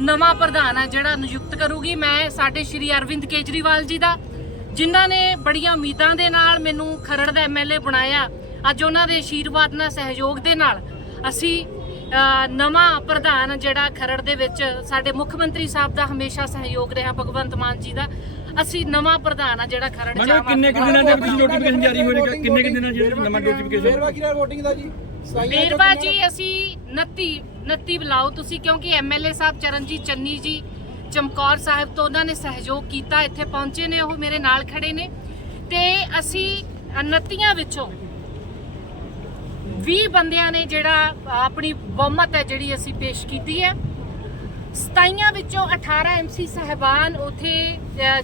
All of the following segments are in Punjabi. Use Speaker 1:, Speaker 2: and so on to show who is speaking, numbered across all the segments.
Speaker 1: ਨਵਾਂ ਪ੍ਰਧਾਨ ਆ ਜਿਹੜਾ ਨਿਯੁਕਤ ਕਰੂਗੀ। ਮੈਂ ਸਾਡੇ ਸ਼੍ਰੀ ਅਰਵਿੰਦ ਕੇਜਰੀਵਾਲ ਜੀ ਦਾ ਜਿਨ੍ਹਾਂ ਨੇ ਬੜੀਆਂ ਉਮੀਦਾਂ ਦੇ ਨਾਲ ਮੈਨੂੰ ਖਰੜ ਦਾ ਐਮਐਲਏ ਬਣਾਇਆ। ਅੱਜ ਉਹਨਾਂ ਦੇ ਆਸ਼ੀਰਵਾਦ ਨਾਲ ਸਹਿਯੋਗ ਦੇ ਨਾਲ ਅਸੀਂ ਨਵਾਂ ਪ੍ਰਧਾਨ ਜਿਹੜਾ ਖਰੜ ਦੇ ਵਿੱਚ ਸਾਡੇ ਮੁੱਖ ਮੰਤਰੀ ਸਾਹਿਬ ਦਾ ਹਮੇਸ਼ਾ ਸਹਿਯੋਗ ਰਿਹਾ ਭਗਵੰਤ ਮਾਨ ਜੀ ਦਾ। ਅਸੀਂ ਨਵਾਂ ਪ੍ਰਧਾਨ ਆ ਜਿਹੜਾ ਖਰੜ
Speaker 2: ਮੈਨੂੰ
Speaker 1: ਜਾਵਾਂ।
Speaker 2: ਕਿੰਨੇ ਕੁ ਦਿਨਾਂ ਦੇ ਵਿੱਚ ਨੋਟੀਫਿਕੇਸ਼ਨ ਜਾਰੀ ਹੋਏਗਾ? ਕਿੰਨੇ ਕੁ ਦਿਨਾਂ ਜਿਹੜਾ ਨਵਾਂ ਨੋਟੀਫਿਕੇਸ਼ਨ
Speaker 3: ਵੇਰਵਾ ਕੀ ਰਿਹਾ VOTING ਦਾ ਜੀ। ਚੌਕੀਆਂ।
Speaker 1: ਜੀ ਅਸੀਂ 29 29 ਬੁਲਾਓ ਤੁਸੀਂ ਕਿਉਂਕਿ ਐਮਐਲਏ ਸਾਹਿਬ ਚਰਨਜੀਤ ਚੰਨੀ ਜੀ ਚਮਕੌਰ ਸਾਹਿਬ ਤੋਂ ਉਹਨਾਂ ਨੇ ਸਹਿਯੋਗ ਕੀਤਾ ਇੱਥੇ ਪਹੁੰਚੇ ਨੇ ਉਹ ਮੇਰੇ ਨਾਲ ਖੜੇ ਨੇ ਤੇ ਅਸੀਂ 29 ਵਿੱਚੋਂ 20 ਬੰਦਿਆਂ ਨੇ ਜਿਹੜਾ ਆਪਣੀ ਬਹੁਮਤ ਹੈ ਜਿਹੜੀ ਅਸੀਂ ਪੇਸ਼ ਕੀਤੀ ਹੈ 27 ਵਿੱਚੋਂ 18 ਐਮਸੀ ਸਹਿਬਾਨ ਉਥੇ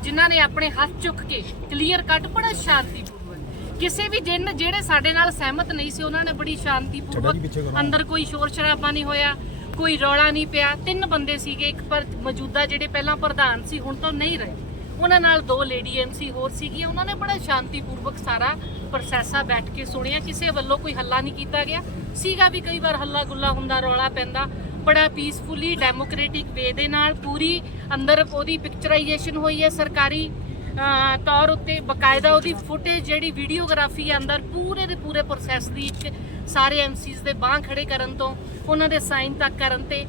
Speaker 1: ਜਿਨ੍ਹਾਂ ਨੇ ਆਪਣੇ ਹੱਥ ਚੁੱਕ ਕੇ ਕਲੀਅਰ ਕੱਟ ਬੜਾ ਸ਼ਾਂਤੀਪੂਰਵਕ ਕਿਸੇ ਵੀ ਜਿਨ ਜਿਹੜੇ ਸਾਡੇ ਨਾਲ ਸਹਿਮਤ ਨਹੀਂ ਸੀ ਉਹਨਾਂ ਨੇ ਬੜੀ ਸ਼ਾਂਤੀਪੂਰਵਕ ਅੰਦਰ ਕੋਈ ਸ਼ੋਰ ਸ਼ਰਾਬਾ ਨਹੀਂ ਹੋਇਆ ਕੋਈ ਰੌਲਾ ਨਹੀਂ ਪਿਆ। ਤਿੰਨ ਬੰਦੇ ਸੀਗੇ ਇੱਕ ਪਰ ਮੌਜੂਦਾ ਜਿਹੜੇ ਪਹਿਲਾਂ ਪ੍ਰਧਾਨ ਸੀ ਹੁਣ ਤੋਂ ਨਹੀਂ ਰਹੇ। ਉਹਨਾਂ ਨਾਲ ਦੋ ਲੇਡੀ ਐਮਸੀ ਹੋਰ ਸੀਗੀ ਉਹਨਾਂ ਨੇ ਬੜਾ ਸ਼ਾਂਤੀਪੂਰਵਕ ਸਾਰਾ ਪ੍ਰੋਸੈਸਾ ਬੈਠ ਕੇ ਸੁਣਿਆ। ਕਿਸੇ ਵੱਲੋਂ ਕੋਈ ਹੱਲਾ ਨਹੀਂ ਕੀਤਾ ਗਿਆ। ਸੀਗਾ ਵੀ ਕਈ ਵਾਰ ਹੱਲਾ ਗੁੱਲਾ ਹੁੰਦਾ ਰੌਲਾ ਪੈਂਦਾ। ਬੜਾ ਪੀਸਫੁਲੀ ਡੈਮੋਕ੍ਰੈਟਿਕ ਵੇ ਦੇ ਨਾਲ ਪੂਰੀ ਅੰਦਰ ਉਹਦੀ ਪਿਕਚਰਾਈਜੇਸ਼ਨ ਹੋਈ ਹੈ ਸਰਕਾਰੀ। ਤੌਰ ਉੱਤੇ ਬਕਾਇਦਾ ਉਹਦੀ ਫੁਟੇਜ ਜਿਹੜੀ ਵੀਡੀਓਗ੍ਰਾਫੀ ਅੰਦਰ ਪੂਰੇ ਦੇ ਪੂਰੇ ਪ੍ਰੋਸੈਸ ਦੀ ਇੱਕ ਸਾਰੇ ਐਮਸੀਜ਼ ਦੇ ਬਾਹ ਖੜੇ ਕਰਨ ਤੋਂ ਉਹਨਾਂ ਦੇ ਸਾਈਨ ਤੱਕ ਕਰਨ ਤੇ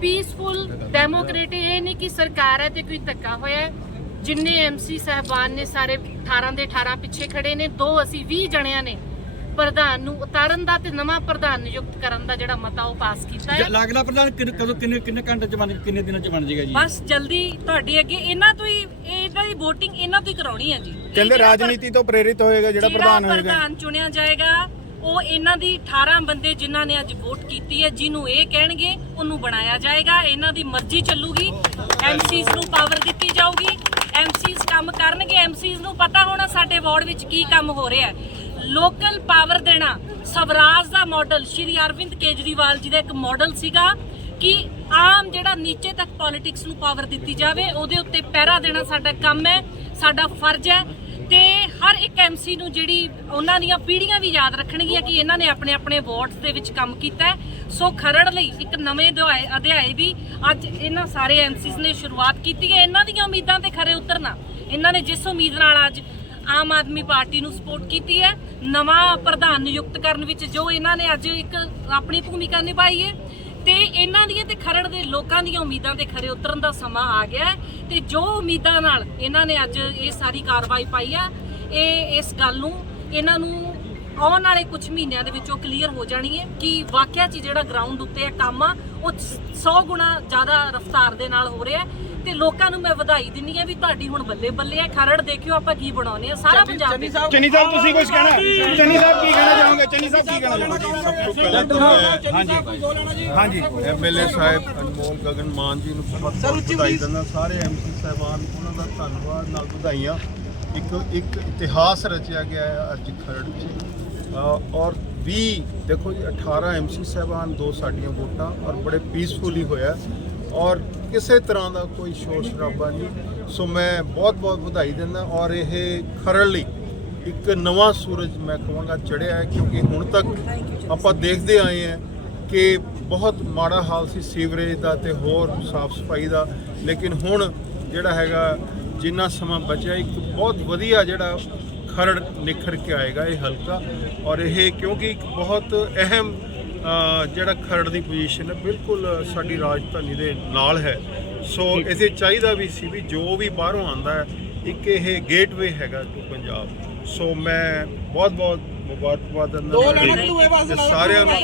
Speaker 1: ਪੀਸਫੁਲ ਡੈਮੋਕ੍ਰੇਟਿਕ ਇਹ ਨਹੀਂ ਕਿ ਸਰਕਾਰ ਹੈ ਤੇ ਕੋਈ ਧੱਕਾ ਹੋਇਆ ਹੈ। ਜਿੰਨੇ ਐਮਸੀ ਸਹਿਬਾਨ ਨੇ ਸਾਰੇ 18 ਦੇ 18 ਪਿੱਛੇ ਖੜੇ ਨੇ ਦੋ ਅਸੀਂ 20 ਜਣਿਆਂ ਨੇ ਪ੍ਰਧਾਨ ਨੂੰ ਉਤਾਰਨ ਦਾ ਤੇ ਨਵਾਂ ਪ੍ਰਧਾਨ ਨਿਯੁਕਤ ਕਰਨ ਦਾ ਜਿਹੜਾ ਮਤਾ ਉਹ ਪਾਸ ਕੀਤਾ ਹੈ
Speaker 2: ਲਾਗਲਾ ਪ੍ਰਧਾਨ ਕਦੋਂ ਕਿੰਨੇ ਕਿੰਨੇ ਘੰਟੇ ਚ ਬਣ ਕਿੰਨੇ ਦਿਨਾਂ ਚ ਬਣ ਜਾਏਗਾ ਜੀ
Speaker 1: ਬਸ ਜਲਦੀ ਤੁਹਾਡੇ ਅੱਗੇ ਇਹਨਾਂ ਤੋਂ ਹੀ ਦੀ VOTING ਇਹਨਾਂ ਤੋਂ ਹੀ ਕਰਾਉਣੀ ਹੈ ਜੀ।
Speaker 3: ਕਹਿੰਦੇ ਰਾਜਨੀਤੀ ਤੋਂ ਪ੍ਰੇਰਿਤ ਹੋਏਗਾ ਜਿਹੜਾ ਪ੍ਰਧਾਨ ਹੋਏਗਾ।
Speaker 1: ਪ੍ਰਧਾਨ ਚੁਣਿਆ ਜਾਏਗਾ ਉਹ ਇਹਨਾਂ ਦੀ 18 ਬੰਦੇ ਜਿਨ੍ਹਾਂ ਨੇ ਅੱਜ ਵੋਟ ਕੀਤੀ ਹੈ ਜਿਹਨੂੰ ਇਹ ਕਹਿਣਗੇ ਉਹਨੂੰ ਬਣਾਇਆ ਜਾਏਗਾ। ਇਹਨਾਂ ਦੀ ਮਰਜ਼ੀ ਚੱਲੂਗੀ। ਐਮਸੀਜ਼ ਨੂੰ ਪਾਵਰ ਦਿੱਤੀ ਜਾਊਗੀ। ਐਮਸੀਜ਼ ਕੰਮ ਕਰਨਗੇ। ਐਮਸੀਜ਼ ਨੂੰ ਪਤਾ ਹੋਣਾ ਸਾਡੇ ਵਾਰਡ ਵਿੱਚ ਕੀ ਕੰਮ ਹੋ ਰਿਹਾ ਹੈ। ਲੋਕਲ ਪਾਵਰ ਦੇਣਾ ਸਵਰਾਜ ਦਾ ਮਾਡਲ ਸ਼੍ਰੀ ਅਰਵਿੰਦ ਕੇਜਰੀਵਾਲ ਜੀ ਦਾ ਇੱਕ ਮਾਡਲ ਸੀਗਾ। ਕਿ ਆਮ ਜਿਹੜਾ ਨੀਚੇ ਤੱਕ ਪੋਲਿਟਿਕਸ ਨੂੰ ਪਾਵਰ ਦਿੱਤੀ ਜਾਵੇ, ਉਹਦੇ ਉੱਤੇ ਪਹਿਰਾ ਦੇਣਾ ਸਾਡਾ ਕੰਮ ਹੈ, ਸਾਡਾ ਫਰਜ਼ ਹੈ ਤੇ ਹਰ ਇੱਕ ਐਮਸੀ ਨੂੰ ਜਿਹੜੀ ਉਹਨਾਂ ਦੀਆਂ ਪੀੜ੍ਹੀਆਂ ਵੀ ਯਾਦ ਰੱਖਣਗੀਆਂ ਕਿ ਇਹਨਾਂ ਨੇ ਆਪਣੇ ਆਪਣੇ ਵਾਰਡਸ ਦੇ ਵਿੱਚ ਕੰਮ ਕੀਤਾ ਸੋ ਖਰੜ ਲਈ ਇੱਕ ਨਵੇਂ ਅਧਿਆਏ ਅਧਿਆਏ ਦੀ ਅੱਜ ਇਹਨਾਂ ਸਾਰੇ ਐਮਸੀਜ਼ ਨੇ ਸ਼ੁਰੂਆਤ ਕੀਤੀ ਹੈ। ਇਹਨਾਂ ਦੀਆਂ ਉਮੀਦਾਂ ਤੇ ਖਰੇ ਉਤਰਨਾ, ਇਹਨਾਂ ਨੇ ਜਿਸ ਉਮੀਦ ਨਾਲ ਅੱਜ ਆਮ ਆਦਮੀ ਪਾਰਟੀ ਨੂੰ ਸਪੋਰਟ ਕੀਤੀ ਹੈ, ਨਵਾਂ ਪ੍ਰਧਾਨ ਨਿਯੁਕਤ ਕਰਨ ਵਿੱਚ ਜੋ ਇਹਨਾਂ ਨੇ ਅੱਜ ਇੱਕ ਆਪਣੀ ਭੂਮਿਕਾ ਨਿਭਾਈ ਹੈ ਤੇ ਇਹਨਾਂ ਦੀਆਂ ਤੇ ਖਰੜ ਦੇ ਲੋਕਾਂ ਦੀਆਂ ਉਮੀਦਾਂ ਤੇ ਖਰੇ ਉਤਰਨ ਦਾ ਸਮਾਂ ਆ ਗਿਆ ਹੈ ਤੇ ਜੋ ਉਮੀਦਾਂ ਨਾਲ ਇਹਨਾਂ ਨੇ ਅੱਜ ਇਹ ਸਾਰੀ ਕਾਰਵਾਈ ਪਾਈ ਆ, ਇਹ ਇਸ ਗੱਲ ਨੂੰ ਇਹਨਾਂ ਨੂੰ ਆਉਣ ਵਾਲੇ ਕੁਝ ਮਹੀਨਿਆਂ ਦੇ ਵਿੱਚ ਉਹ ਕਲੀਅਰ ਹੋ ਜਾਣੀ ਹੈ ਕਿ ਵਾਕਿਆ 'ਚ ਜਿਹੜਾ ਗਰਾਊਂਡ ਉੱਤੇ ਇਹ ਕੰਮ ਆ, ਉਹ 100 ਗੁਣਾ ਜ਼ਿਆਦਾ ਰਫ਼ਤਾਰ ਦੇ ਨਾਲ ਹੋ ਰਿਹਾ ਹੈ। ਤੇ ਲੋਕਾਂ ਨੂੰ ਮੈਂ ਵਧਾਈ ਦਿੰਨੀ ਆ ਵੀ ਤੁਹਾਡੀ ਹੁਣ ਬੱਲੇ ਬੱਲੇ ਹੈ ਖਰੜ ਦੇਖਿਓ ਆਪਾਂ ਕੀ ਬਣਾਉਨੇ ਆ। ਸਾਰਾ ਪੰਜਾਬ ਦੇ
Speaker 3: ਚੰਨੀ ਸਾਹਿਬ ਤੁਸੀਂ ਕੁਝ ਕਹਿਣਾ? ਚੰਨੀ ਸਾਹਿਬ ਕੀ ਕਹਿਣਾ ਚਾਹੋਗੇ? ਚੰਨੀ ਸਾਹਿਬ ਕੀ ਕਹਿਣਾ ਚਾਹੋਗੇ?
Speaker 4: ਸਭ ਤੋਂ ਪਹਿਲਾਂ ਤਾਂ ਮੈਂ
Speaker 3: ਹਾਂਜੀ।
Speaker 4: ਐਮਐਲਏ ਸਾਹਿਬ ਅਨਮੋਲ ਗਗਨ ਮਾਨ ਜੀ ਨੂੰ ਬਹੁਤ ਬਹੁਤ ਵਧਾਈ ਦਿੰਦਾ। ਸਾਰੇ ਐਮਸੀ ਸਾਹਿਬਾਨ ਉਹਨਾਂ ਦਾ ਧੰਨਵਾਦ ਨਾਲ ਵਧਾਈਆਂ। ਇੱਕ ਇੱਕ ਇਤਿਹਾਸ ਰਚਿਆ ਗਿਆ ਹੈ ਅੱਜ ਖਰੜ 'ਚ ਔਰ 20 ਦੇਖੋ ਜੀ 18 ਐਮਸੀ ਸਾਹਿਬਾਨ ਦੋ ਸਾਡੀਆਂ ਵੋਟਾਂ ਔਰ ਬੜੇ ਪੀਸਫੁਲੀ ਹੋਇਆ। ਔਰ ਕਿਸੇ ਤਰ੍ਹਾਂ ਦਾ ਕੋਈ ਸ਼ੋਰ ਸ਼ਰਾਬਾ ਨਹੀਂ। ਸੋ ਮੈਂ ਬਹੁਤ ਬਹੁਤ ਵਧਾਈ ਦਿੰਦਾ ਔਰ ਇਹ ਖਰੜ ਲਈ ਇੱਕ ਨਵਾਂ ਸੂਰਜ ਮੈਂ ਕਹਾਂਗਾ ਚੜਿਆ ਹੈ ਕਿਉਂਕਿ ਹੁਣ ਤੱਕ ਆਪਾਂ ਦੇਖਦੇ ਆਏ ਹਾਂ ਕਿ ਬਹੁਤ ਮਾੜਾ ਹਾਲ ਸੀ ਸੀਵਰੇਜ ਦਾ ਤੇ ਹੋਰ ਸਾਫ਼ ਸਫ਼ਾਈ ਦਾ। ਲੇਕਿਨ ਹੁਣ ਜਿਹੜਾ ਹੈਗਾ, ਜਿੰਨਾ ਸਮਾਂ ਬਚਿਆ, ਇੱਕ ਬਹੁਤ ਵਧੀਆ ਜਿਹੜਾ ਖਰੜ ਨਿਖਰ ਕੇ ਆਏਗਾ ਇਹ ਹਲਕਾ। ਔਰ ਇਹ ਕਿਉਂਕਿ ਇੱਕ ਬਹੁਤ ਅਹਿਮ ਜਿਹੜਾ ਖਰੜ ਦੀ ਪੋਜੀਸ਼ਨ ਹੈ ਬਿਲਕੁਲ ਸਾਡੀ ਰਾਜਧਾਨੀ ਦੇ ਨਾਲ ਹੈ। ਸੋ ਇਥੇ ਚਾਹੀਦਾ ਵੀ ਸੀ ਵੀ ਜੋ ਵੀ ਬਾਹਰੋਂ ਆਂਦਾ ਹੈ ਇੱਕ ਇਹ ਗੇਟਵੇ ਹੈਗਾ ਟੂ ਪੰਜਾਬ। ਸੋ ਮੈਂ ਬਹੁਤ ਬਹੁਤ ਮੁਬਾਰਕਬਾਦ ਦਿੰਦਾ ਸਾਰਿਆਂ ਨੂੰ